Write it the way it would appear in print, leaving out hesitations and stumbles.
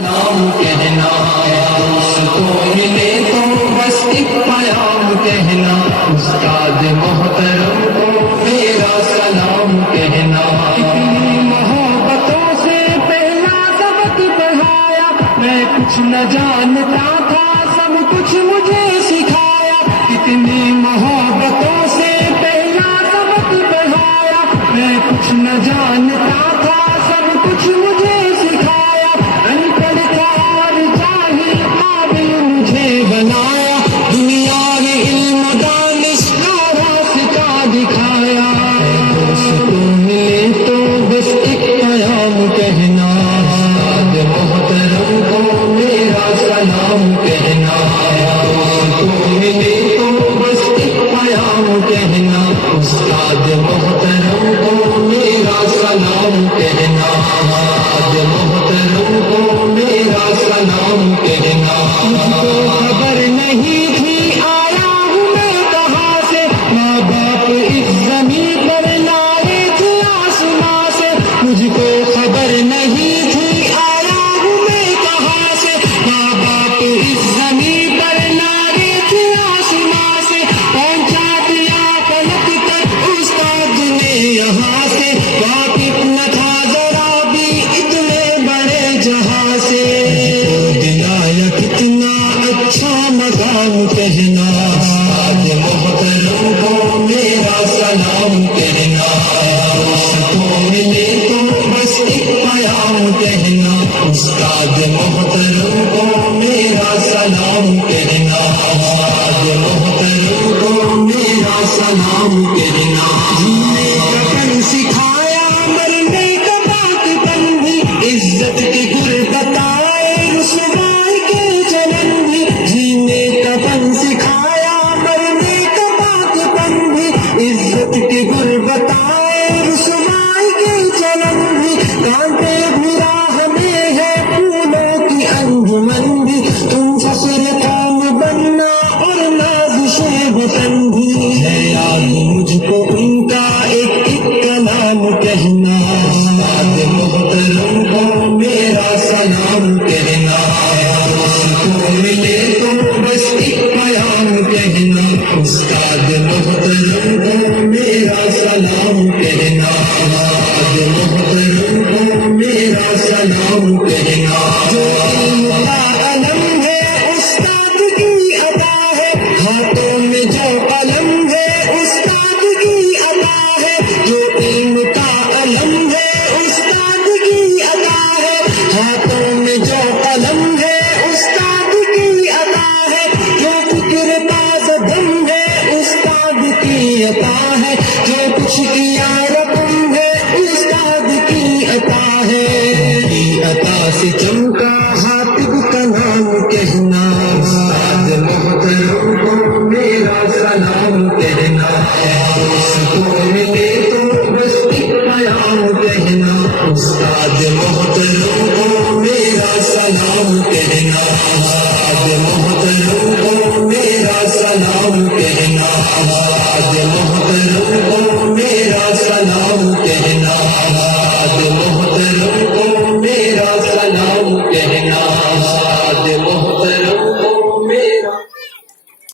نام کہنا دوستوں ملے تو بس ایک پیام کہنا استاد محترم کو میرا سلام کہنا اتنی محبتوں سے پہلا سبق پڑھایا میں کچھ نہ جانتا تھا سب کچھ مجھے سکھایا اتنی محبتوں سے پہلا سبق پڑھایا میں کچھ نہ جانتا تھا سب کچھ مجھے سکھایا ان پڑھ کر جاہل قابل مجھے بنایا دنیا کے علم دانش کا راستہ دکھایا دوستوں ملے تو بس ایک پیام کہنا استاد محترم کو میرا سلام کہنا دوستوں ملے تو بس ایک پیام کہنا استاد محترم کو میرا سلام کہنا استاد محترم کو میرا سلام کہنا مجھ کو خبر نہیں تھی آیا ہوں میں کہاں سے ماں باپ اس زمین پر لائے تھے آسماں سے مجھ کو خبر نہیں تھی آیا ہوں میں کہاں سے ماں باپ اس زمین پر لائے تھے آسماں سے پہنچا دیا پلک تک استاد نے یہاں سے واقف نہ تھا ذرا بھی اتنے بڑے جہاں سے دلایا کتنا اچھا مقام کہنا استاد محترم کو میرا سلام کہنا دوستوں ملے تو بس ایک پیام کہنا استاد محترم کو میرا سلام کہنا استاد محترم کو میرا سلام کہنا جینے کا فن سکھایا مرنے کا بات بندی عزت کے گر بتائے رسوائی کے جلن بھی جینے کا فن سکھایا مرنے کا بات بندی عزت کے گر بتائے رسوائی کے جلن بھی کانٹے بھی راہ میں ہے پھولوں کی انجمن بھی تم فخر قوم بننا اور نازش وطن بھی ہے یاد مجھ کو ان کا ایک ایک کلام کہنا استاد محترم کو میرا سلام کہنا دوستوں ملے تو بس ایک پیام کہنا استاد محترم کو میرا سلام کہنا استاد محترم کو میرا سلام کہنا جو علم کا علم ہے استاد کی عطا ہے ہاتھوں میں جو قلم ہے استاد کی عطا ہے جو علم کا علم ہے استاد کی عطا ہے ہاتھوں میں جو قلم ہے استاد کی عطا ہے جو فکر تازہ دم ہے استاد کی عطا ہے جو کچھ کیا رقم ہے استاد کی عطا ہے کی عطا سے چمکا حاطب کا نام کہنا استاد محترم کو میرا سلام کہنا دوستوں ملے تو بس ایک پیام کہنا استاد محترم کو میرا سلام کہنا استاد محترم کو میرا سلام کہنا استاد محترم کو